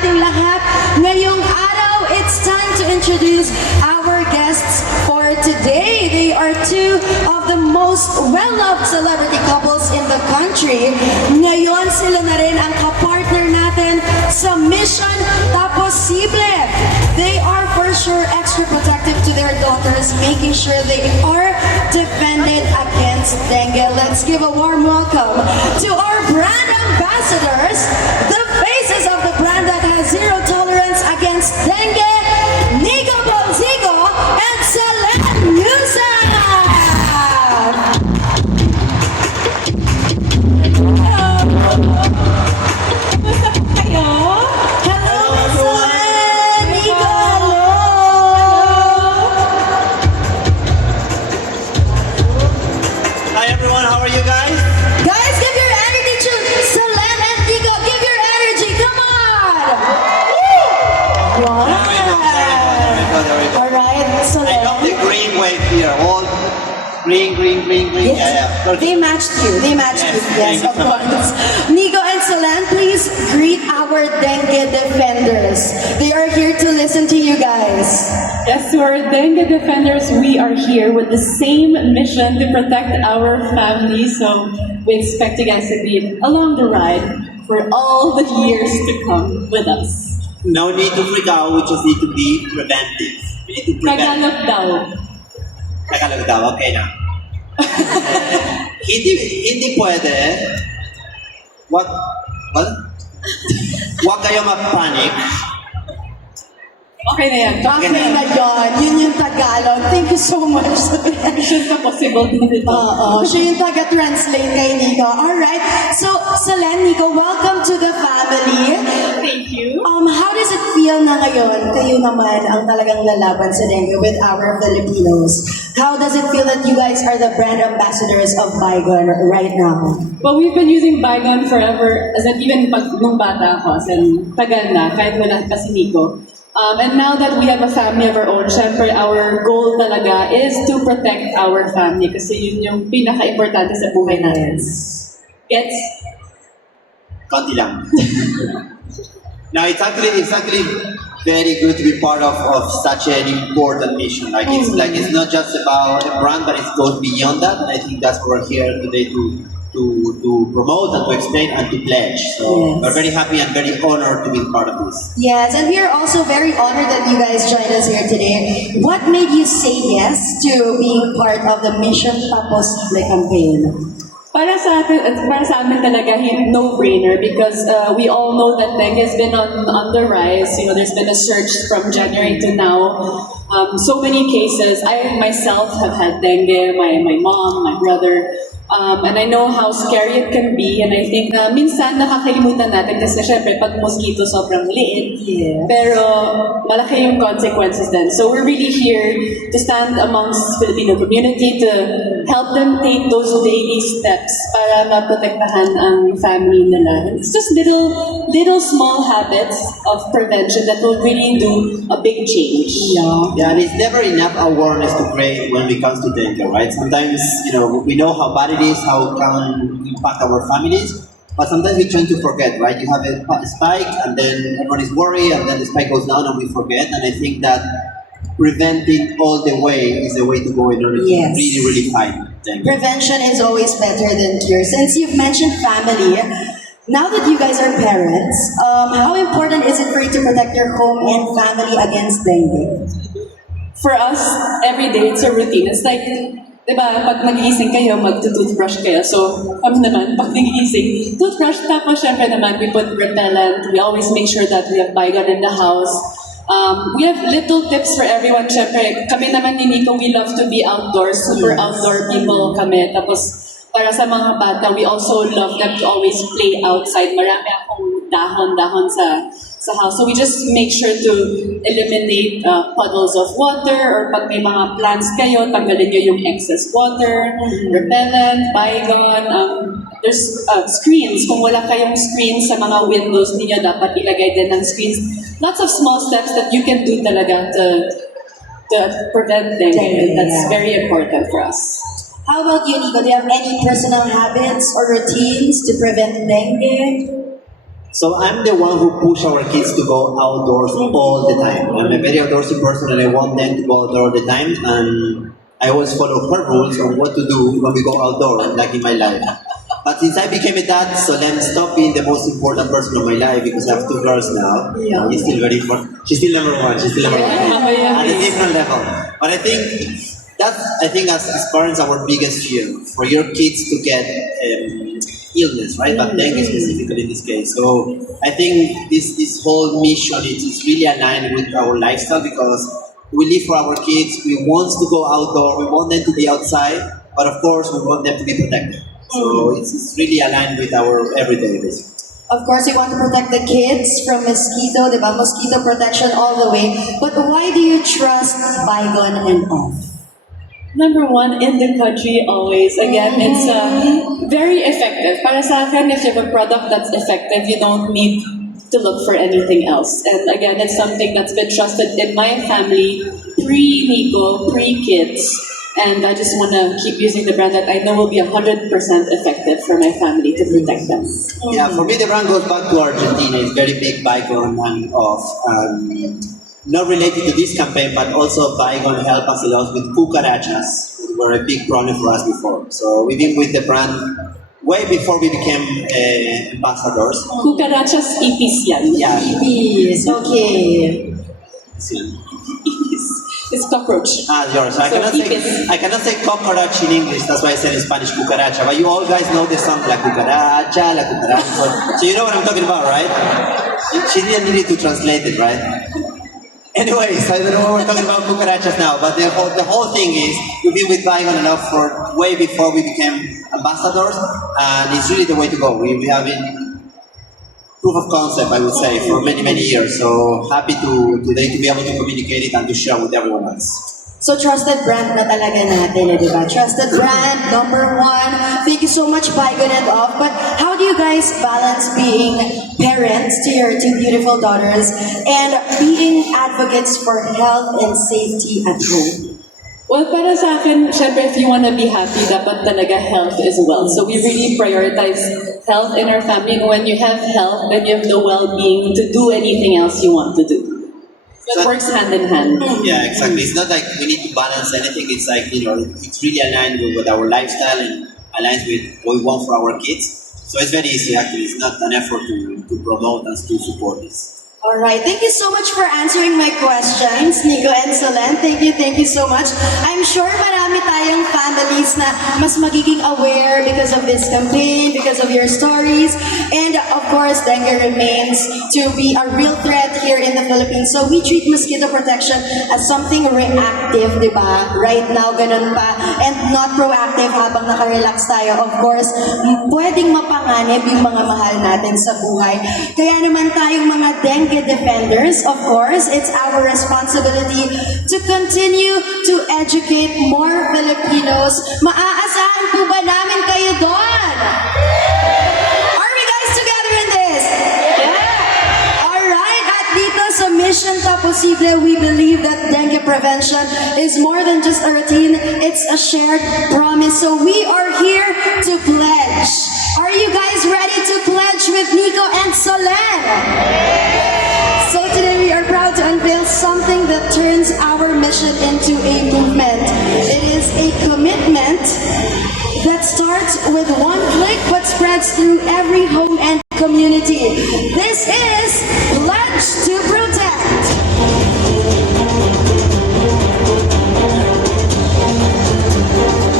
ating lahat. Ngayong araw, it's time to introduce our guests for today. They are two of the most well-loved celebrity couples in the country. Ngayon, sila na rin ang kapartner natin sa Mission Taposible. They are for sure extra protective to their daughters, making sure they are defended against dengue. Let's give a warm welcome to our brand ambassadors, the faces of the brand that has zero tolerance against dengue, Nico Bonzigo and Selene Musa. Green. Yes. Yeah. They matched you. Yes, of course. Nico and Selene, please greet our dengue defenders. They are here to listen to you guys. Yes, to our dengue defenders, we are here with the same mission to protect our family. So we expect you guys to be along the ride for all the years to come with us. No need to freak out, we just need to be preventive. We need to prevent. Tagalog daw, okay na. hindi pwede. What? Huwag kayo mag-panic. Okay na yan. Okay na yun. Yun yung Tagalog. Thank you so much. Mission Taposible din ito. Siya yung taga-translate kay Nico. Alright. So, Selene, Nico, welcome to the family. Thank you. How does it feel na ngayon kayo naman ang talagang lalaban sa dengue with our Filipinos? How does it feel that you guys are the brand ambassadors of Bygone right now? Well, we've been using Bygone forever, as in even nung bata ako, as in tagal na, kahit wala pa si Nico. And now that we have a family of our own, syempre our goal talaga is to protect our family kasi yun yung pinaka-importante sa buhay natin. Gets? Konti lang. Now, it's actually very good to be part of such an important mission. It's not just about a brand, but it goes beyond that. And I think that's what we're here today to promote and to explain and to pledge. So we're very happy and very honored to be part of this. Yes, and we are also very honored that you guys joined us here today. What made you say yes to being part of the Mission Taposible campaign? Para sa amin talaga, no-brainer because we all know that dengue has been on the rise. You know, there's been a surge from January to now. So many cases. I myself have had dengue, my mom, my brother. And I know how scary it can be, and I think na minsan nakakalimutan natin kasi syempre pag mosquito sobrang liit, pero malaki yung consequences din. So we're really here to stand amongst Filipino community to help them take those daily steps para maprotektahan ang family nila. And it's just little small habits of prevention that will really do a big change. Yeah, and it's never enough awareness to create when it comes to dengue, right? Sometimes, we know how bad it is, how it can impact our families, but sometimes we tend to forget, right? You have a spike, and then everyone is worried, and then the spike goes down, and we forget. And I think that preventing all the way is the way to go in order to really fight dengue. Prevention is always better than cure. Since you've mentioned family, now that you guys are parents, how important is it for you to protect your home and family against dengue? For us, every day, it's a routine. It's like, diba, pag nagigising kayo, mag-toothbrush kayo. So, kami naman, pag nagigising, toothbrush, tapos syempre naman, we put repellent. We always make sure that we have Bygone in the house. We have little tips for everyone. Syempre, kami naman ni Nico, we love to be outdoors. Super outdoor people kami. Tapos, para sa mga bata, we also love them to always play outside. Marami akong dahon sa house. So we just make sure to eliminate puddles of water, or pag may mga plants kayo, tanggalin nyo yung excess water, repellent, Bygone. There's screens. Kung wala kayong screens sa mga windows niyo, dapat ilagay din ng screens. Lots of small steps that you can do talaga to prevent dengue. That's very important for us. How about you, Nico? Do you have any personal habits or routines to prevent dengue? So I'm the one who push our kids to go outdoors all the time. I'm a very outdoorsy person and I want them to go outdoors all the time, and I always follow her rules on what to do when we go outdoors, like in my life. But since I became a dad, Solen stopped being the most important person of my life because I have 2 girls now. Yeah. She's still very important. She's still number one. She's still number one. At a different level. But I think that's, as parents, our biggest fear, for your kids to get illness, right? But dengue specifically in this case. So I think this whole mission is really aligned with our lifestyle because we live for our kids. We want to go outdoor. We want them to be outside, but of course we want them to be protected. So it's really aligned with our everyday basically. Of course, we want to protect the kids from mosquito, diba? Mosquito protection all the way. But why do you trust Bygone and Off? Number one in the country always. Again, it's very effective. Para sa akin, if you have a product that's effective, you don't need to look for anything else. And again, it's something that's been trusted in my family pre-Nico, pre-kids. And I just want to keep using the brand that I know will be 100% effective for my family to protect them. Yeah, for me the brand goes back to Argentina. It's very big, Bygone and Off. Not related to this campaign, but also Bygone helped us a lot with cucarachas, which were a big problem for us before. So we've been with the brand way before we became ambassadors. Cucarachas ipis yan. Yeah. Yes, okay. It's cockroach. Yours. So I cannot say cockroach in English. That's why I said in Spanish cucaracha. But you all guys know the song La Cucaracha, La Cucaracha. So you know what I'm talking about, right? She didn't need to translate it, right? Anyways, I don't know why we're talking about cucarachas now, but the whole thing is we've been with Bygone enough for way before we became ambassadors, and it's really the way to go. We have been proof of concept, I would say, for many, many years. So happy today to be able to communicate it and to share with everyone else. So trusted brand na talaga natin, di ba? Trusted brand, number one. Thank you so much, Bygone and Off. But how do you guys balance being parents to your 2 beautiful daughters and being advocates for health and safety at home? Well, para sa akin, syempre, if you want to be happy, dapat talaga health as well. So we really prioritize health in our family. And when you have health, then you have the well-being to do anything else you want to do. So it works hand in hand. Yeah, exactly. It's not like we need to balance anything. It's like, it's really aligned with our lifestyle and aligns with what we want for our kids. So it's very easy, actually. It's not an effort to promote and to support this. Alright, thank you so much for answering my questions, Nico and Solen. Thank you so much. I'm sure marami tayong families na mas magiging aware because of this campaign, because of your stories. And of course, dengue remains to be a real threat here in the Philippines. So we treat mosquito protection as something reactive, di ba? Right now, ganun pa. And not proactive habang nakarelax tayo. Of course, pwedeng mapanganib yung mga mahal natin sa buhay. Kaya naman tayong mga dengue defenders, of course, it's our responsibility to continue to educate more Filipinos. Maaasahan po ba namin kayo doon? Are we guys together in this? Yeah! Alright, at dito sa Mission Ta Posible, we believe that dengue prevention is more than just a routine, it's a shared promise. So we are here to pledge. Are you guys ready to pledge with Nico and Solen? So today we are proud to unveil something that turns our mission into a movement. It is a commitment that starts with one click but spreads through every home and community. This is Pledge